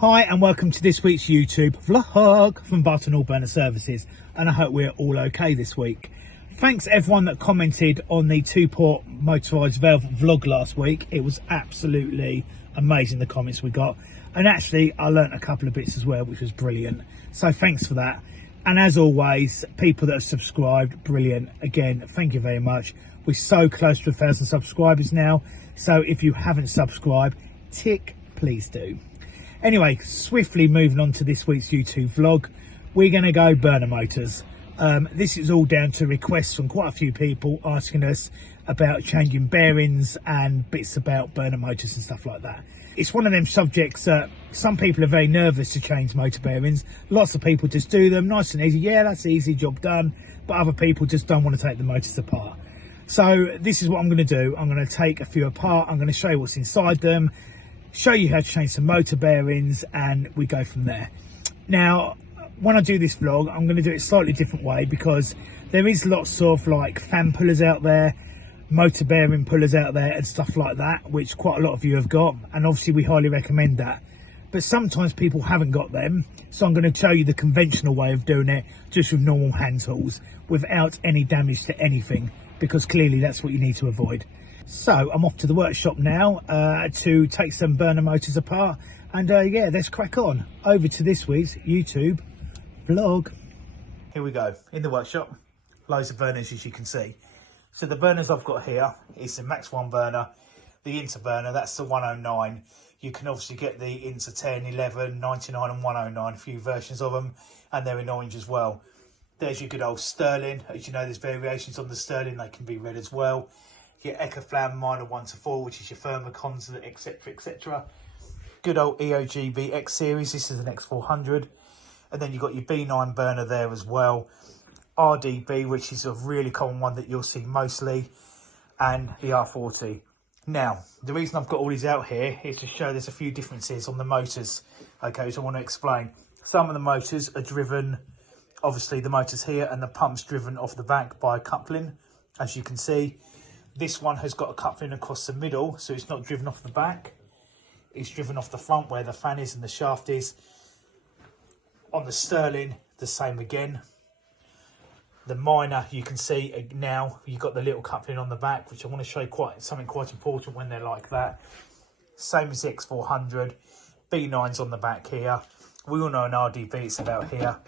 Hi and welcome to this week's YouTube vlog from Barton Burner Services, and I hope we're all okay this week. Thanks everyone that commented on the 2-port motorised valve vlog last week. It was absolutely amazing, the comments we got, and actually I learnt a couple of bits as well, which was brilliant, so thanks for that. And as always, people that have subscribed, brilliant. Again, thank you very much. We're so close to 1,000 subscribers now, so if you haven't subscribed, tick, please do. Anyway, swiftly moving on to this week's YouTube vlog, we're going to go burner motors. This is all down to requests from quite a few people asking us about changing bearings and bits about burner motors and stuff like that. It's one of them subjects that some people are very nervous to change motor bearings. Lots of people just do them nice and easy. Yeah, that's easy, job done. But other people just don't want to take the motors apart. So this is what I'm going to do. I'm going to take a few apart. I'm going to show you what's inside them, show you how to change some motor bearings, and we go from there. Now, when I do this vlog, I'm going to do it a slightly different way because there is lots of like fan pullers out there, motor bearing pullers out there and stuff like that, which quite a lot of you have got, and obviously we highly recommend that. But sometimes people haven't got them, so I'm going to show you the conventional way of doing it, just with normal hand tools, without any damage to anything, because clearly that's what you need to avoid. So I'm off to the workshop now to take some burner motors apart, and yeah, let's crack on. Over to this week's YouTube vlog. Here we go, in the workshop, loads of burners as you can see. So the burners I've got here is the Max 1 burner, the Inter burner, that's the 109. You can obviously get the Inter 10, 11, 99 and 109, a few versions of them, and they're in orange as well. There's your good old Sterling. As you know, there's variations on the Sterling, they can be red as well. Your Echoflam minor 1 to 4, which is your thermocons, etc, etc. Good old EOGB X series, this is an X400. And then you've got your B9 burner there as well. RDB, which is a really common one that you'll see mostly, and the R40. Now, the reason I've got all these out here is to show there's a few differences on the motors. Okay, so I want to explain. Some of the motors are driven, obviously the motors here, and the pump's driven off the back by a coupling, as you can see. This one has got a coupling across the middle, so it's not driven off the back. It's driven off the front where the fan is and the shaft is. On the Sterling, the same again. The minor, you can see now, you've got the little coupling on the back, which I want to show you something quite important when they're like that. Same as the X400. B9's on the back here. We all know an RDB, it's about here.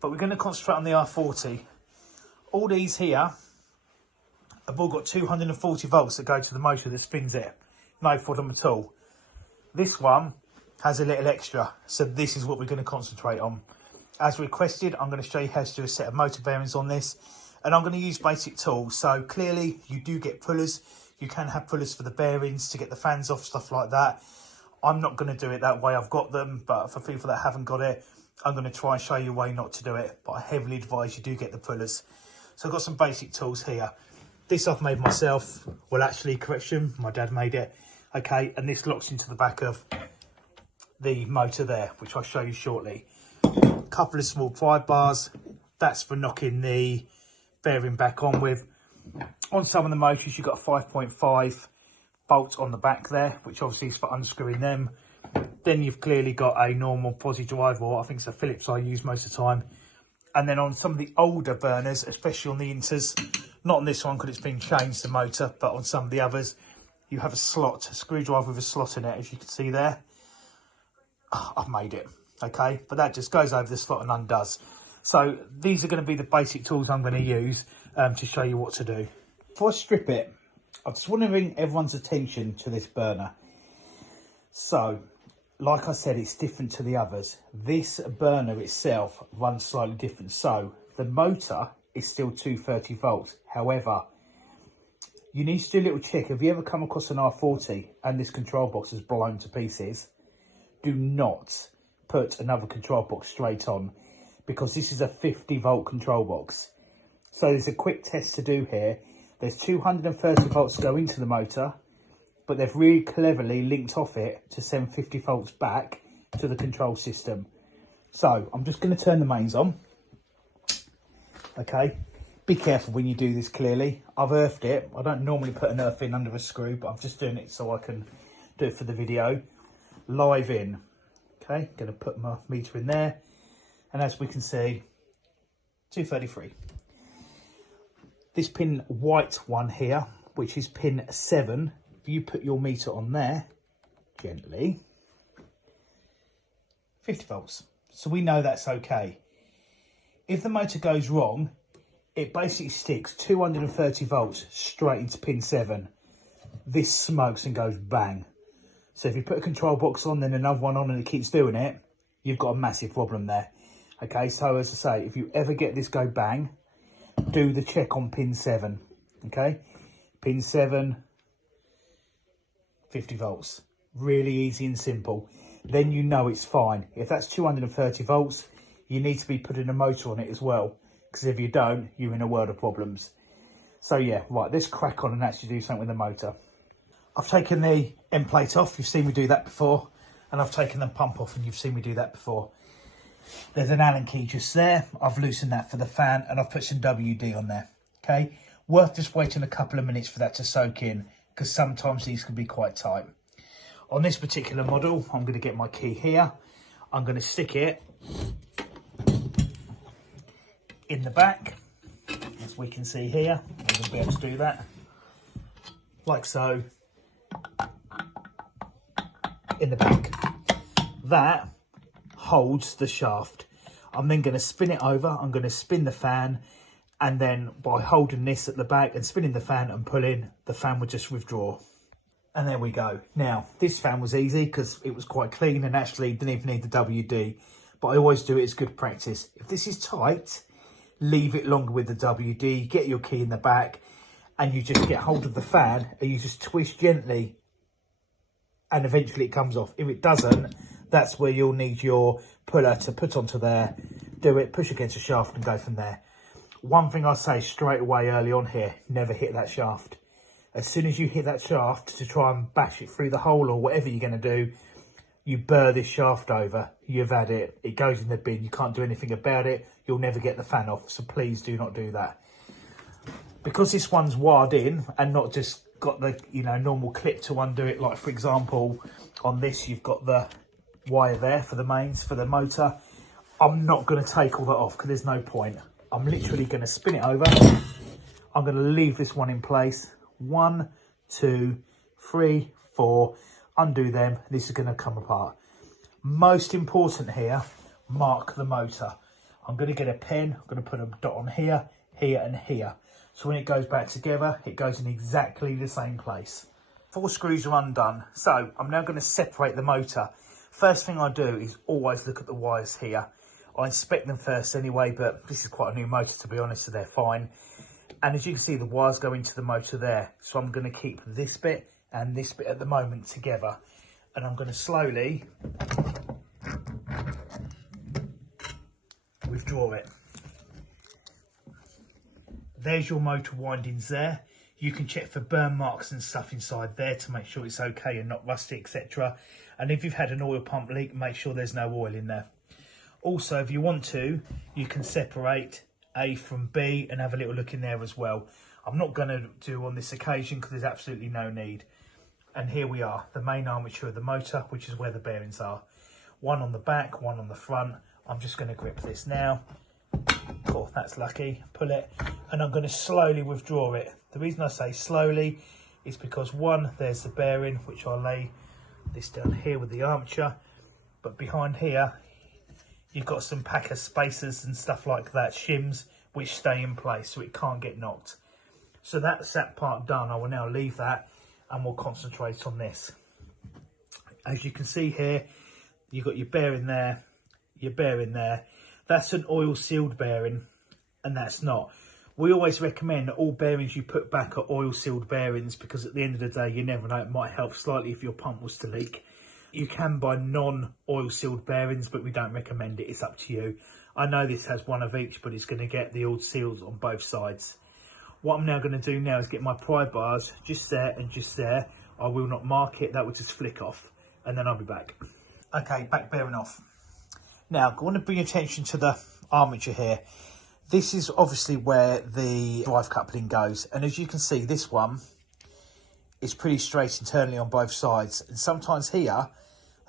But we're going to concentrate on the R40. All these here have all got 240 volts that go to the motor that spins it. No problem at all. This one has a little extra, so this is what we're going to concentrate on. As requested, I'm going to show you how to do a set of motor bearings on this, and I'm going to use basic tools. So clearly you do get pullers. You can have pullers for the bearings to get the fans off, stuff like that. I'm not going to do it that way. I've got them, but for people that haven't got it, I'm going to try and show you a way not to do it, but I heavily advise you do get the pullers. So I've got some basic tools here. This I've made myself. Well, actually, correction, my dad made it. Okay, and this locks into the back of the motor there, which I'll show you shortly. A couple of small pry bars, that's for knocking the bearing back on with. On some of the motors, you've got a 5.5 bolt on the back there, which obviously is for unscrewing them. Then you've clearly got a normal posi drive, or I think it's a Phillips I use most of the time. And then on some of the older burners, especially on the Inters, not on this one because it's been changed, the motor, but on some of the others, you have a slot, a screwdriver with a slot in it, as you can see there. I've made it, okay? But that just goes over the slot and undoes. So these are going to be the basic tools I'm going to use to show you what to do. Before I strip it, I just want to bring everyone's attention to this burner. So, like I said, it's different to the others. This burner itself runs slightly different. So the motor is still 230 volts. However, you need to do a little check. Have you ever come across an R40 and this control box is blown to pieces? Do not put another control box straight on, because this is a 50 volt control box. So there's a quick test to do here. There's 230 volts go into the motor, but they've really cleverly linked off it to send 50 volts back to the control system. So I'm just going to turn the mains on. Okay, be careful when you do this. Clearly I've earthed it. I don't normally put an earth in under a screw, but I'm just doing it so I can do it for the video. Live in. Okay, going to put my meter in there, and as we can see, 233. This pin white one here, which is pin 7, if you put your meter on there gently, 50 volts. So we know that's okay. If the motor goes wrong, it basically sticks 230 volts straight into pin 7. This smokes and goes bang. So if you put a control box on, then another one on, and it keeps doing it, you've got a massive problem there. Okay, so as I say, if you ever get this go bang, do the check on pin 7. Okay, pin 7, 50 volts. Really easy and simple. Then you know it's fine. If that's 230 volts, you need to be putting a motor on it as well, because if you don't, you're in a world of problems. So yeah, right, let's crack on and actually do something with the motor. I've taken the end plate off, you've seen me do that before, and I've taken the pump off, and you've seen me do that before. There's an Allen key just there. I've loosened that for the fan, and I've put some WD on there. Okay, worth just waiting a couple of minutes for that to soak in, because sometimes these can be quite tight. On this particular model, I'm going to get my key here. I'm going to stick it in the back, as we can see here. I'm going to be able to do that, like so, in the back. That holds the shaft. I'm then going to spin it over. I'm going to spin the fan, and then by holding this at the back and spinning the fan and pulling, the fan would just withdraw. And there we go. Now, this fan was easy because it was quite clean and actually didn't even need the WD. But I always do it as good practice. If this is tight, leave it longer with the WD, get your key in the back, and you just get hold of the fan and you just twist gently, and eventually it comes off. If it doesn't, that's where you'll need your puller to put onto there, do it, push against the shaft and go from there. One thing I say straight away early on here, never hit that shaft. As soon as you hit that shaft to try and bash it through the hole or whatever you're going to do, you burr this shaft over. You've had it. It goes in the bin. You can't do anything about it. You'll never get the fan off. So please do not do that. Because this one's wired in and not just got the normal clip to undo it. Like for example, on this you've got the wire there for the mains for the motor. I'm not going to take all that off because there's no point. I'm literally going to spin it over. I'm going to leave this one in place. 1, 2, 3, 4, undo them. This is going to come apart. Most important here, mark the motor. I'm going to get a pen. I'm going to put a dot on here, here and here. So when it goes back together, it goes in exactly the same place. 4 screws are undone. So I'm now going to separate the motor. First thing I do is always look at the wires here. I inspect them first anyway, but this is quite a new motor to be honest, so they're fine. And as you can see, the wires go into the motor there. So I'm going to keep this bit and this bit at the moment together. And I'm going to slowly withdraw it. There's your motor windings there. You can check for burn marks and stuff inside there to make sure it's okay and not rusty, etc. And if you've had an oil pump leak, make sure there's no oil in there. Also, if you want to, you can separate A from B and have a little look in there as well. I'm not going to do on this occasion because there's absolutely no need. And here we are, the main armature of the motor, which is where the bearings are. One on the back, one on the front. I'm just going to grip this now. Cool, that's lucky. Pull it, and I'm going to slowly withdraw it. The reason I say slowly is because one, there's the bearing, which I'll lay this down here with the armature. But behind here, you've got some packer spacers and stuff like that, shims, which stay in place so it can't get knocked. So that's that part done. I will now leave that and we'll concentrate on this. As you can see here, you've got your bearing there, your bearing there. That's an oil sealed bearing and that's not. We always recommend that all bearings you put back are oil sealed bearings because at the end of the day, you never know, it might help slightly if your pump was to leak. You can buy non-oil sealed bearings, but we don't recommend it. It's up to you. I know this has one of each, but it's going to get the old seals on both sides. What I'm now going to do now is get my pry bars just there and just there. I will not mark it. That will just flick off, and then I'll be back. Okay, back bearing off. Now, I want to bring attention to the armature here. This is obviously where the drive coupling goes. And as you can see, this one is pretty straight internally on both sides. And sometimes here,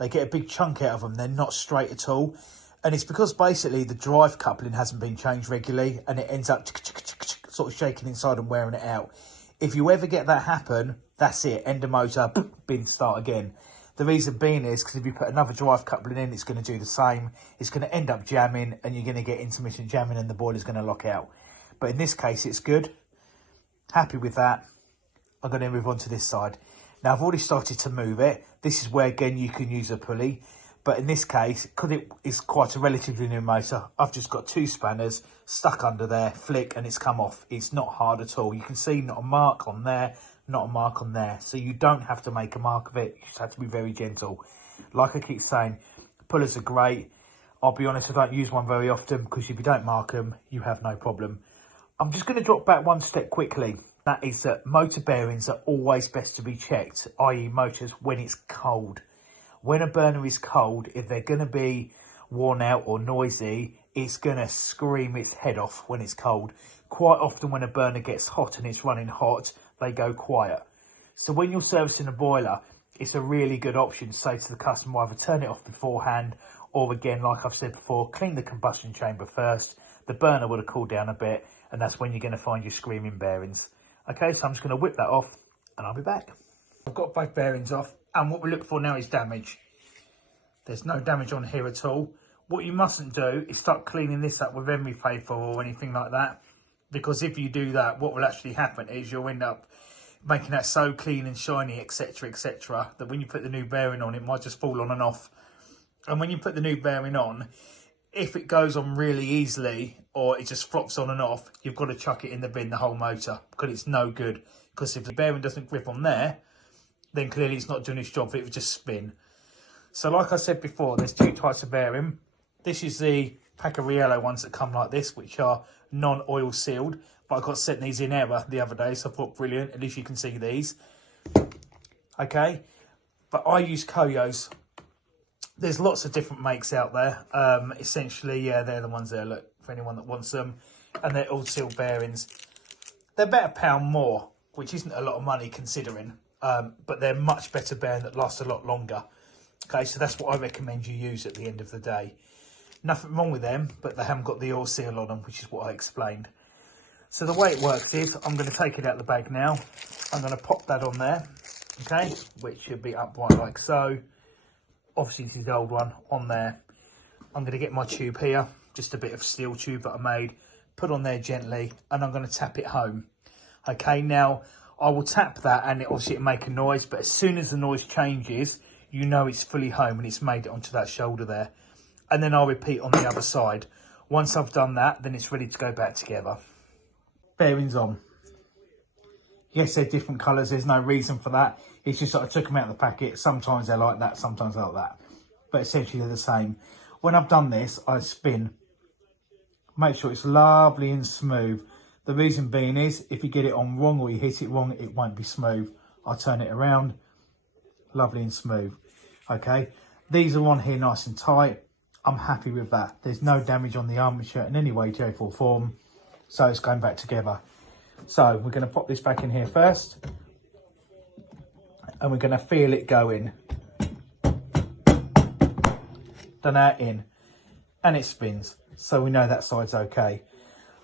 They get a big chunk out of them. They're not straight at all. And it's because basically the drive coupling hasn't been changed regularly and it ends up sort of shaking inside and wearing it out. If you ever get that happen, that's it. End of motor, bin, start again. The reason being is because if you put another drive coupling in, it's going to do the same. It's going to end up jamming and you're going to get intermittent jamming and the boiler's going to lock out. But in this case, it's good. Happy with that. I'm going to move on to this side. Now, I've already started to move it. This is where, again, you can use a pulley. But in this case, because it is quite a relatively new motor, I've just got 2 spanners stuck under there, flick, and it's come off. It's not hard at all. You can see not a mark on there, not a mark on there. So you don't have to make a mark of it. You just have to be very gentle. Like I keep saying, pullers are great. I'll be honest, I don't use one very often because if you don't mark them, you have no problem. I'm just going to drop back one step quickly. That is that motor bearings are always best to be checked, i.e. motors, when it's cold. When a burner is cold, if they're going to be worn out or noisy, it's going to scream its head off when it's cold. Quite often when a burner gets hot and it's running hot, they go quiet. So when you're servicing a boiler, it's a really good option to say to the customer, either turn it off beforehand, or again, like I've said before, clean the combustion chamber first. The burner would have cooled down a bit, and that's when you're going to find your screaming bearings. Okay, so I'm just going to whip that off, and I'll be back. I've got both bearings off, and what we look for now is damage. There's no damage on here at all. What you mustn't do is start cleaning this up with emery paper or anything like that, because if you do that, what will actually happen is you'll end up making that so clean and shiny, etc., that when you put the new bearing on, it might just fall on and off. And when you put the new bearing on, if it goes on really easily or it just flops on and off, you've got to chuck it in the bin, the whole motor, because it's no good. Because if the bearing doesn't grip on there, then clearly it's not doing its job. It would just spin. So like I said before, there's 2 types of bearing. This is the Pacariello ones that come like this, which are non-oil sealed. But I got sent these in error the other day, so I thought, brilliant, at least you can see these. Okay, but I use Koyos. There's lots of different makes out there. Essentially, yeah, they're the ones there, look, for anyone that wants them. And they're all sealed bearings. They're about £1 more, which isn't a lot of money considering. But they're much better bearing that last a lot longer. Okay, so that's what I recommend you use at the end of the day. Nothing wrong with them, but they haven't got the oil seal on them, which is what I explained. So the way it works is, I'm going to take it out of the bag now. I'm going to pop that on there, okay, which should be upright like so. Obviously, this is the old one on there. I'm going to get my tube here, just a bit of steel tube that I made, put on there gently, and I'm going to tap it home. Okay, now I will tap that and obviously it'll make a noise, but as soon as the noise changes, you know it's fully home and it's made it onto that shoulder there. And then I'll repeat on the other side. Once I've done that, then it's ready to go back together. Bearings on. Yes, they're different colours. There's no reason for that. It's just that I took them out of the packet. Sometimes they're like that, sometimes they're like that. But essentially they're the same. When I've done this, I spin. Make sure it's lovely and smooth. The reason being is, if you get it on wrong or you hit it wrong, it won't be smooth. I turn it around, lovely and smooth. Okay, these are on here nice and tight. I'm happy with that. There's no damage on the armature in any way, shape or form. So it's going back together. So we're going to pop this back in here first. And we're going to feel it go in. Then out in. And it spins. So we know that side's okay.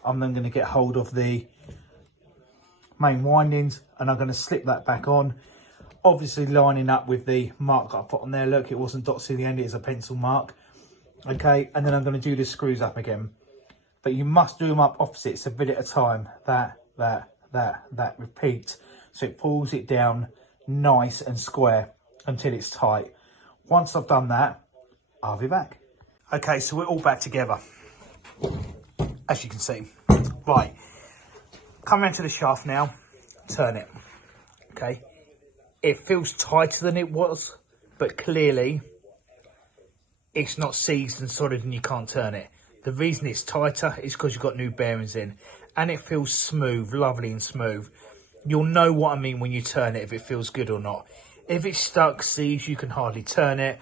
I'm then going to get hold of the main windings and I'm going to slip that back on. Obviously lining up with the mark that I put on there. Look, it wasn't dots in the end, it is a pencil mark. Okay, and then I'm going to do the screws up again. But you must do them up opposites a bit at a time. That, repeat. So it pulls it down nice and square until it's tight. Once I've done that, I'll be back. Okay, so we're all back together, as you can see. Right, come round to the shaft now, turn it. Okay, it feels tighter than it was, but clearly it's not seized and solid and you can't turn it. The reason it's tighter is because you've got new bearings in, and it feels smooth, lovely and smooth. You'll know what I mean when you turn it, if it feels good or not. If it's stuck, seized, you can hardly turn it.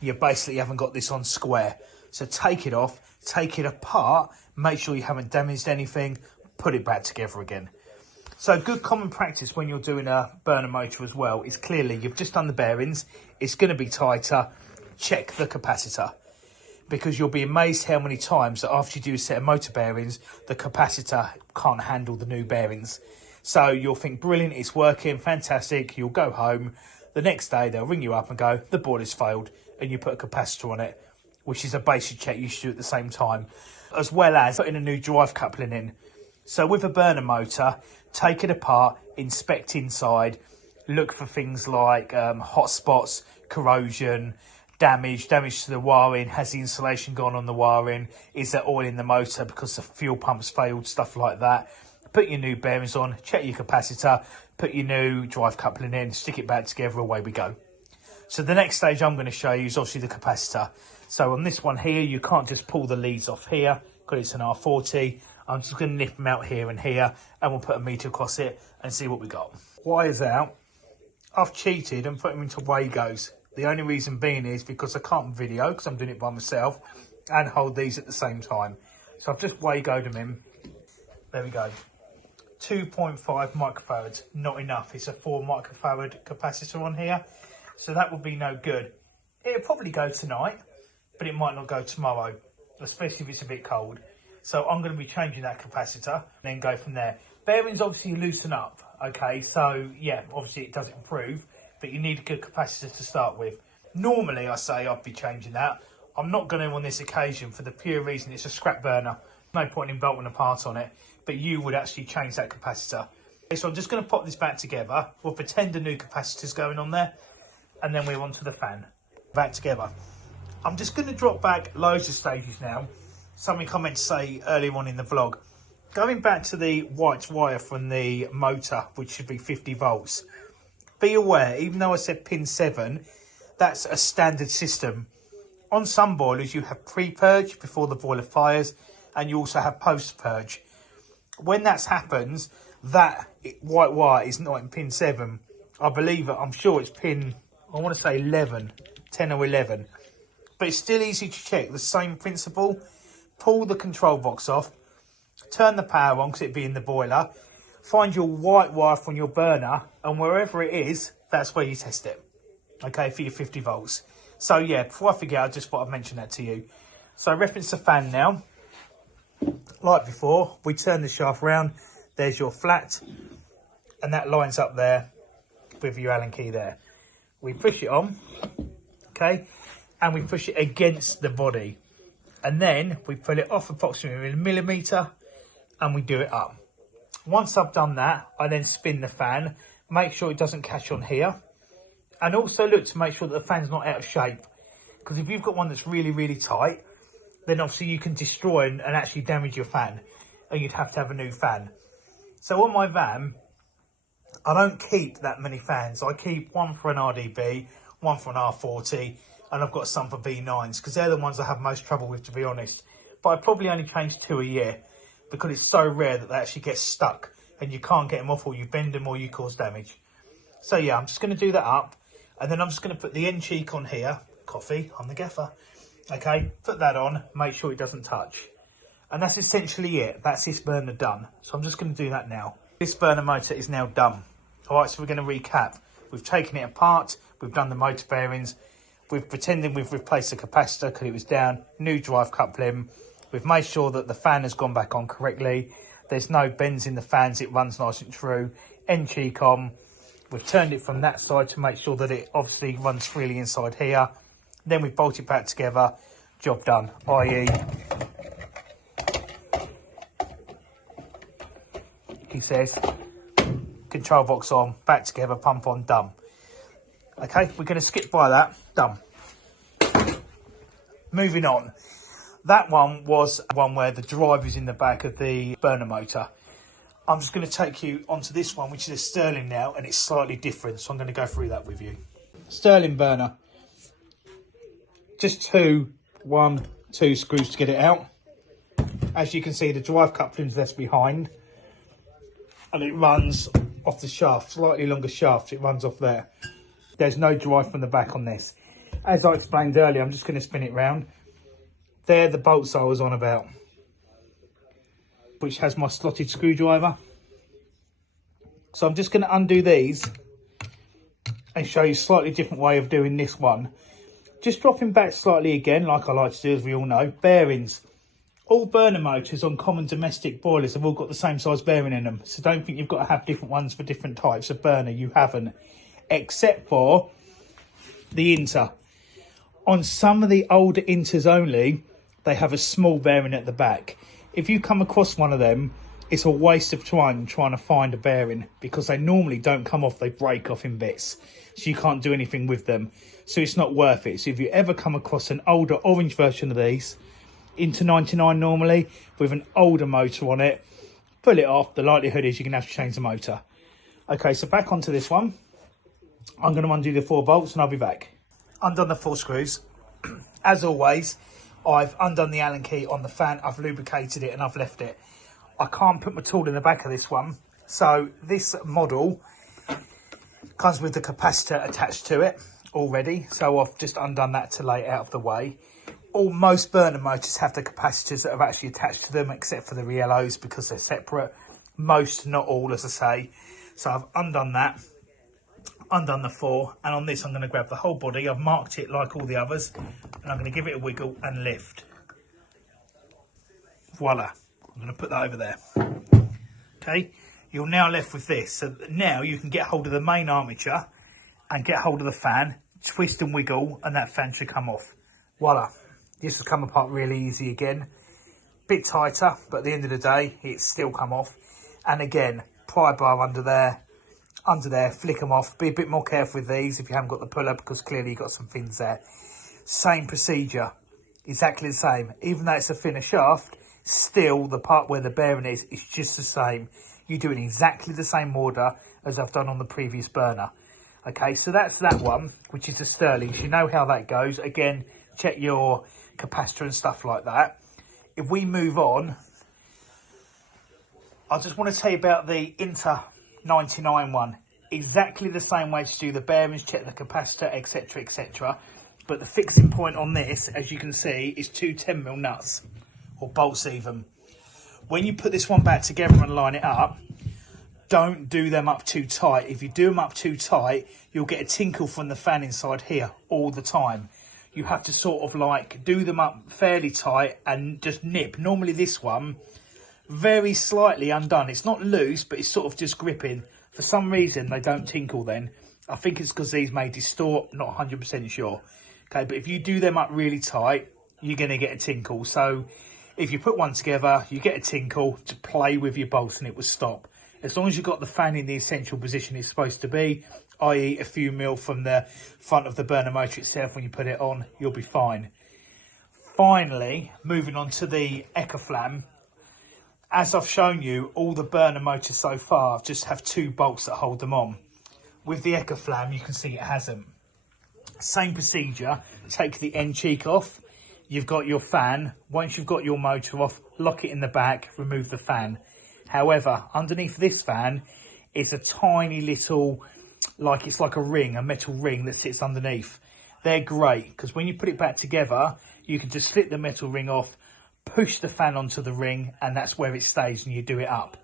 You basically haven't got this on square. So take it off, take it apart, make sure you haven't damaged anything, put it back together again. So good common practice when you're doing a burner motor as well is clearly you've just done the bearings, it's going to be tighter, check the capacitor, because you'll be amazed how many times that after you do a set of motor bearings, the capacitor can't handle the new bearings. So you'll think, brilliant, it's working, fantastic. You'll go home. The next day, they'll ring you up and go, the boiler's failed, and you put a capacitor on it, which is a basic check you should do at the same time, as well as putting a new drive coupling in. So with a burner motor, take it apart, inspect inside, look for things like hot spots, corrosion, damage to the wiring. Has the insulation gone on the wiring? Is there oil in the motor because the fuel pump's failed? Stuff like that. Put your new bearings on, check your capacitor, put your new drive coupling in, stick it back together, away we go. So the next stage I'm going to show you is obviously the capacitor. So on this one here, you can't just pull the leads off here because it's an R40. I'm just going to nip them out here and here, and we'll put a meter across it and see what we got. Wires out. I've cheated and put them into Wagos. The only reason being is because I can't video, because I'm doing it by myself, and hold these at the same time. So I've just Wagoed them in. There we go. 2.5 microfarads, not enough. It's a 4 microfarad capacitor on here, so that would be no good. It'll probably go tonight, but it might not go tomorrow, especially if it's a bit cold. So I'm going to be changing that capacitor and then go from there. Bearings obviously loosen up, okay, so yeah, obviously it does improve, but you need a good capacitor to start with. Normally I say I'd be changing that. I'm not going to on this occasion for the pure reason it's a scrap burner. No point in bolting a part on it, but you would actually change that capacitor. Okay, so I'm just going to pop this back together. We'll pretend a new capacitor's going on there, and then we're on to the fan. Back together. I'm just going to drop back loads of stages now. Something I meant to say earlier on in the vlog. Going back to the white wire from the motor, which should be 50 volts. Be aware, even though I said pin 7, that's a standard system. On some boilers, you have pre-purge before the boiler fires, and you also have post-purge. When that happens, that white wire is not in pin 7. I believe it, I'm sure it's pin, I want to say 11, 10 or 11. But it's still easy to check, the same principle. Pull the control box off, turn the power on because it'd be in the boiler, find your white wire from your burner, and wherever it is, that's where you test it, okay, for your 50 volts. So yeah, before I forget, I just thought I'd mention that to you. So reference the fan now. Like before, we turn the shaft round, there's your flat, and that lines up there with your Allen key there. We push it on, okay, and we push it against the body. And then we pull it off approximately a millimetre and we do it up. Once I've done that, I then spin the fan, make sure it doesn't catch on here. And also look to make sure that the fan's not out of shape. Because if you've got one that's really, really tight, then obviously you can destroy and actually damage your fan. And you'd have to have a new fan. So on my van, I don't keep that many fans. I keep one for an RDB, one for an R40, and I've got some for B9s, because they're the ones I have most trouble with, to be honest. But I probably only change 2 a year, because it's so rare that they actually get stuck, and you can't get them off, or you bend them, or you cause damage. So yeah, I'm just going to do that up, and then I'm just going to put the end cheek on here. Coffee, I'm the gaffer. Okay, put that on, make sure it doesn't touch. And that's essentially it. That's this burner done. So I'm just going to do that now. This burner motor is now done. All right, so we're going to recap. We've taken it apart, we've done the motor bearings, we've pretended we've replaced the capacitor because it was down, new drive coupling. We've made sure that the fan has gone back on correctly. There's no bends in the fans, it runs nice and true. End cheek on. We've turned it from that side to make sure that it obviously runs freely inside here. Then we bolt it back together, job done, i.e. he says, control box on, back together, pump on, done. Okay, we're going to skip by that, done. Moving on. That one was one where the drive is in the back of the burner motor. I'm just going to take you onto this one, which is a Sterling now, and it's slightly different, so I'm going to go through that with you. Sterling burner. Just 2 screws to get it out. As you can see, the drive coupling's left behind, and it runs off the shaft, slightly longer shaft, it runs off there. There's no drive from the back on this. As I explained earlier, I'm just going to spin it round. They're the bolts I was on about, which has my slotted screwdriver. So I'm just going to undo these and show you a slightly different way of doing this one. Just dropping back slightly again, like I like to do, as we all know, bearings. All burner motors on common domestic boilers have all got the same size bearing in them. So don't think you've got to have different ones for different types of burner. You haven't, except for the Inter. On some of the older Inters only, they have a small bearing at the back. If you come across one of them, it's a waste of time trying to find a bearing, because they normally don't come off, they break off in bits. So you can't do anything with them. So it's not worth it. So if you ever come across an older orange version of these, Inter 99 normally, with an older motor on it, pull it off. The likelihood is you're going to have to change the motor. Okay, so back onto this one. I'm going to undo the 4 bolts and I'll be back. Undone the 4 screws. As always, I've undone the Allen key on the fan. I've lubricated it and I've left it. I can't put my tool in the back of this one. So this model comes with the capacitor attached to it already. So I've just undone that to lay it out of the way. Most burner motors have the capacitors that are actually attached to them, except for the Rielos, because they're separate. Most, not all, as I say. So I've undone that, undone the 4, and on this I'm going to grab the whole body. I've marked it like all the others, and I'm going to give it a wiggle and lift. Voila. I'm going to put that over there. Okay, you're now left with this. So now you can get hold of the main armature and get hold of the fan, twist and wiggle, and that fan should come off. Voila. This will come apart really easy again. Bit tighter, but at the end of the day, it's still come off. And again, pry bar under there, flick them off. Be a bit more careful with these if you haven't got the puller, because clearly you've got some fins there. Same procedure, exactly the same. Even though it's a thinner shaft, still the part where the bearing is just the same. You do it in exactly the same order as I've done on the previous burner. Okay, so that's that one, which is the Sterling. You know how that goes. Again, check your capacitor and stuff like that. If we move on, I just want to tell you about the Inter 99 one. Exactly the same way to do the bearings, check the capacitor, etc, etc. But the fixing point on this, as you can see, is 2 10mm nuts, or bolts even. When you put this one back together and line it up, don't do them up too tight. If you do them up too tight, you'll get a tinkle from the fan inside here all the time. You have to sort of like do them up fairly tight and just nip. Normally this one, very slightly undone. It's not loose, but it's sort of just gripping. For some reason, they don't tinkle then. I think it's because these may distort, not 100% sure. Okay, but if you do them up really tight, you're going to get a tinkle. So if you put one together, you get a tinkle, to play with your bolts and it will stop. As long as you've got the fan in the essential position it's supposed to be, i.e. a few mil from the front of the burner motor itself when you put it on, you'll be fine. Finally, moving on to the Echoflam. As I've shown you, all the burner motors so far just have 2 bolts that hold them on. With the Echoflam, you can see it hasn't. Same procedure, take the end cheek off. You've got your fan. Once you've got your motor off, lock it in the back, remove the fan. However, underneath this fan is a tiny little, it's like a ring, a metal ring that sits underneath. They're great, because when you put it back together, you can just slip the metal ring off, push the fan onto the ring, and that's where it stays, and you do it up.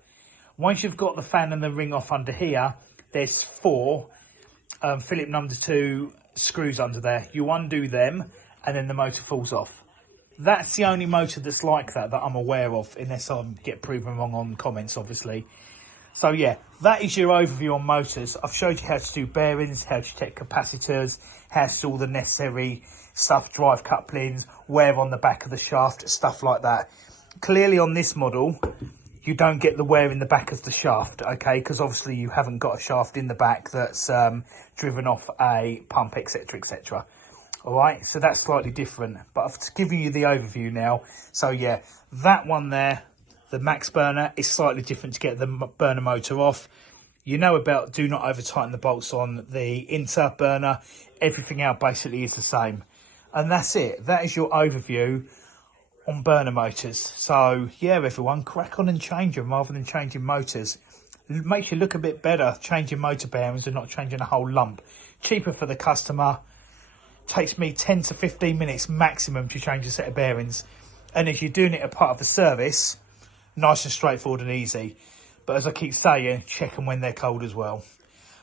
Once you've got the fan and the ring off under here, there's 4 Phillips number 2 screws under there. You undo them, and then the motor falls off. That's the only motor that's like that I'm aware of, unless I get proven wrong on comments, obviously. So yeah, that is your overview on motors. I've showed you how to do bearings, how to check capacitors, how to do all the necessary stuff, drive couplings, wear on the back of the shaft, stuff like that. Clearly on this model, you don't get the wear in the back of the shaft, okay? Because obviously you haven't got a shaft in the back that's driven off a pump, etc, etc. All right, so that's slightly different, but I've given you the overview now. So yeah, that one there, the max burner, is slightly different to get the burner motor off. You know about do not over tighten the bolts on the Inter burner. Everything else basically is the same. And that's it. That is your overview on burner motors. So yeah, everyone, crack on and change them rather than changing motors. It makes you look a bit better changing motor bearings and not changing a whole lump. Cheaper for the customer. Takes me 10 to 15 minutes maximum to change a set of bearings. And if you're doing it as part of the service, nice and straightforward and easy. But as I keep saying, check them when they're cold as well.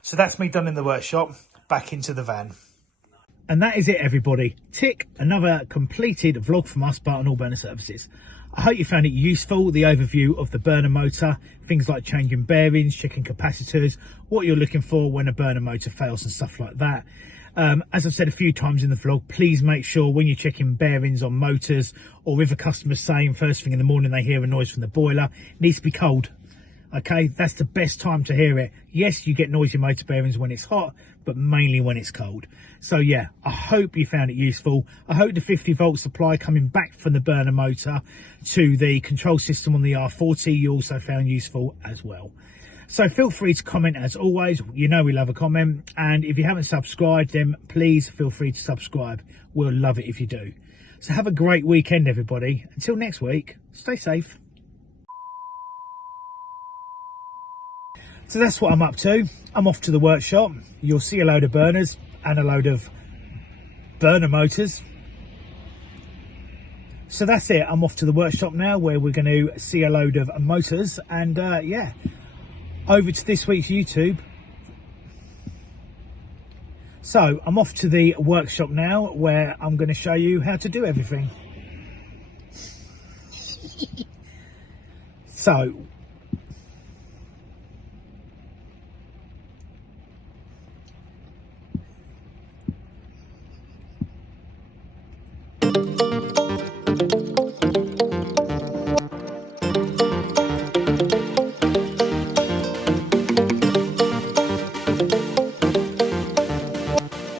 So that's me done in the workshop. Back into the van. And that is it, everybody. Tick, another completed vlog from us, Barton All Burner Services. I hope you found it useful, the overview of the burner motor, things like changing bearings, checking capacitors, what you're looking for when a burner motor fails and stuff like that. As I've said a few times in the vlog, please make sure when you're checking bearings on motors, or if a customer's saying first thing in the morning they hear a noise from the boiler, it needs to be cold. Okay, that's the best time to hear it. Yes, you get noisy motor bearings when it's hot, but mainly when it's cold. So yeah, I hope you found it useful. I hope the 50-volt supply coming back from the burner motor to the control system on the R40 you also found useful as well. So feel free to comment as always. You know we love a comment. And if you haven't subscribed, then please feel free to subscribe. We'll love it if you do. So have a great weekend, everybody. Until next week, stay safe. So that's what I'm up to. I'm off to the workshop. You'll see a load of burners and a load of burner motors. So that's it. I'm off to the workshop now where we're going to see a load of motors. And yeah, over to this week's YouTube. So I'm off to the workshop now where I'm going to show you how to do everything. So